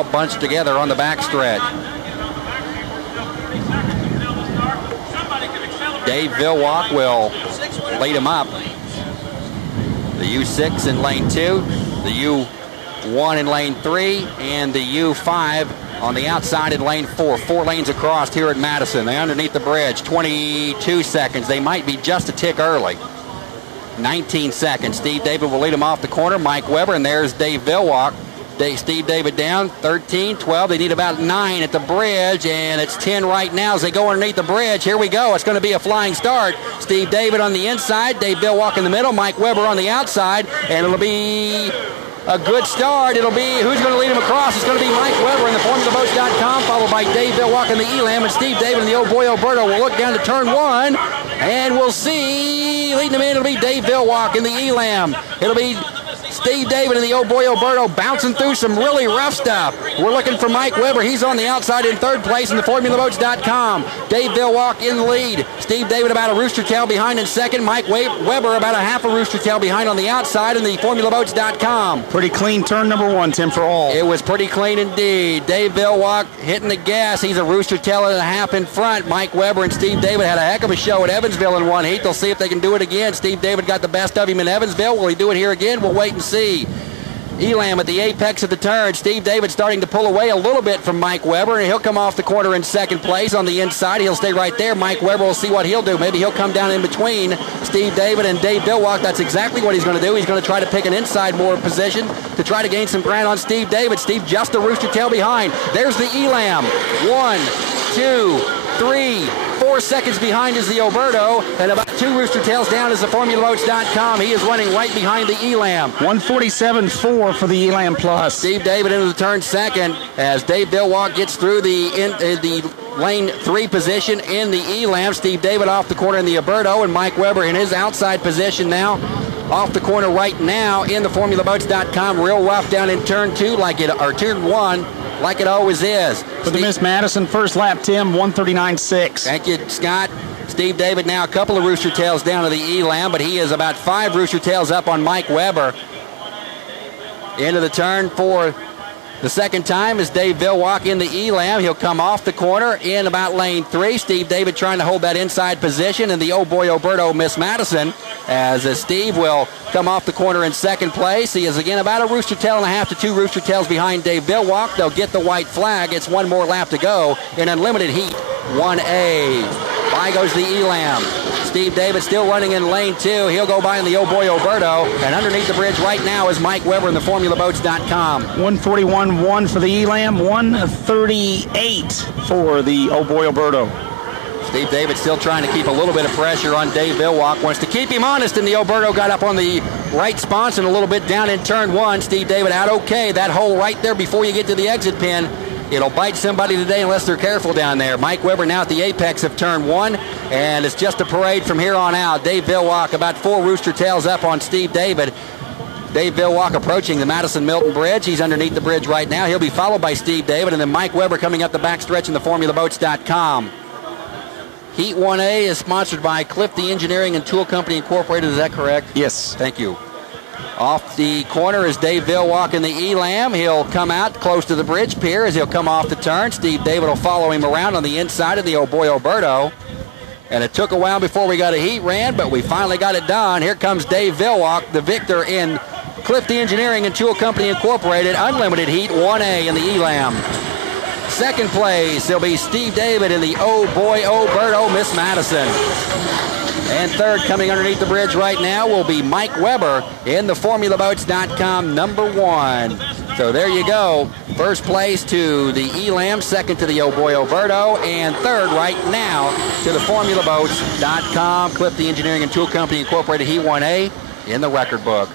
all bunched together on the backstretch. Dave Vilwalk will lead him up. The U6 in lane 2, the U1 in lane 3, and the U5 on the outside in lane 4. 4 lanes across here at Madison. They're underneath the bridge. 22 seconds. They might be just a tick early. 19 seconds. Steve David will lead him off the corner. Mike Weber, and there's Dave Vilwalk. Steve David down, 13, 12. They need about 9 at the bridge, and it's 10 right now as they go underneath the bridge. Here we go. It's going to be a flying start. Steve David on the inside, Dave Vilwalk in the middle, Mike Weber on the outside, and it'll be a good start. It'll be, who's going to lead him across? It's going to be Mike Weber in the formulaboats.com, followed by Dave Vilwalk in the Elam, and Steve David in the Oh Boy Alberto will look down to turn 1, and we'll see, leading him in, it'll be Dave Vilwalk in the Elam. It'll be Steve David in the Oh Boy Alberto bouncing through some really rough stuff. We're looking for Mike Weber. He's on the outside in 3rd place in the formulaboats.com. Dave Vilwalk in the lead. Steve David about a rooster tail behind in 2nd. Mike Weber about a half a rooster tail behind on the outside in the formulaboats.com. Pretty clean turn number 1, Tim, for all. It was pretty clean indeed. Dave Vilwalk hitting the gas. He's a rooster tail and a half in front. Mike Weber and Steve David had a heck of a show at Evansville in 1 heat. They'll see if they can do it again. Steve David got the best of him in Evansville. Will he do it here again? We'll wait and see. Elam at the apex of the turn. Steve David starting to pull away a little bit from Mike Weber, and he'll come off the corner in 2nd place on the inside. He'll stay right there. Mike Weber will see what he'll do. Maybe he'll come down in between Steve David and Dave Vilwalk. That's exactly what he's going to do. He's going to try to pick an inside more position to try to gain some ground on Steve David. Steve just a rooster tail behind. There's the Elam. 1, 2, 3, 4 seconds behind is the Alberto, and about 2 rooster tails down is the formulaboats.com. He is running right behind the Elam. 147.4 for the Elam Plus. Steve David into the turn 2nd as Dave Vilwalk gets through the lane 3 position in the Elam. Steve David off the corner in the Alberto, and Mike Weber in his outside position now. Off the corner right now in the formulaboats.com. Real rough down in turn 2 or turn 1. Like it always is. For the Miss Madison first lap, Tim, 139.6. Thank you, Scott. Steve David now a couple of rooster tails down to the Elam, but he is about 5 rooster tails up on Mike Weber. Into the turn for the 2nd time is Dave Vilwalk in the Elam. He'll come off the corner in about lane 3. Steve David trying to hold that inside position in the Oh Boy Alberto Miss Madison, as Steve will come off the corner in 2nd place. He is again about a rooster tail and a half to 2 rooster tails behind Dave Vilwalk. They'll get the white flag. It's 1 more lap to go in Unlimited Heat 1A. By goes the Elam. Steve David still running in lane 2. He'll go by in the Oh Boy Alberto. And underneath the bridge right now is Mike Weber in the formulaboats.com. 141.1 for the Elam, 138 for the Oh Boy Alberto. Steve David still trying to keep a little bit of pressure on Dave Vilwalk. Wants to keep him honest, and the Alberto got up on the right sponson a little bit down in turn 1. Steve David out okay. That hole right there before you get to the exit pin, it'll bite somebody today unless they're careful down there. Mike Weber now at the apex of turn 1, and it's just a parade from here on out. Dave Vilwalk about 4 rooster tails up on Steve David. Dave Vilwalk approaching the Madison-Milton Bridge. He's underneath the bridge right now. He'll be followed by Steve David, and then Mike Weber coming up the backstretch in the formulaboats.com. Heat 1A is sponsored by Clifty Engineering and Tool Company Incorporated. Is that correct? Yes. Thank you. Off the corner is Dave Vilwalk in the Elam. He'll come out close to the bridge pier as he'll come off the turn. Steve David will follow him around on the inside of the Oh Boy Alberto. And it took a while before we got a heat ran, but we finally got it done. Here comes Dave Vilwalk, the victor in Clifty Engineering and Tool Company Incorporated Unlimited Heat 1A in the Elam. 2nd place, it'll be Steve David in the Oh Boy Alberto Miss Madison. And 3rd, coming underneath the bridge right now, will be Mike Weber in the formulaboats.com number 1. So there you go. 1st place to the Elam, 2nd to the Oh Boy Alberto, and 3rd right now to the formulaboats.com. Clifty Engineering and Tool Company Incorporated Heat 1A in the record book.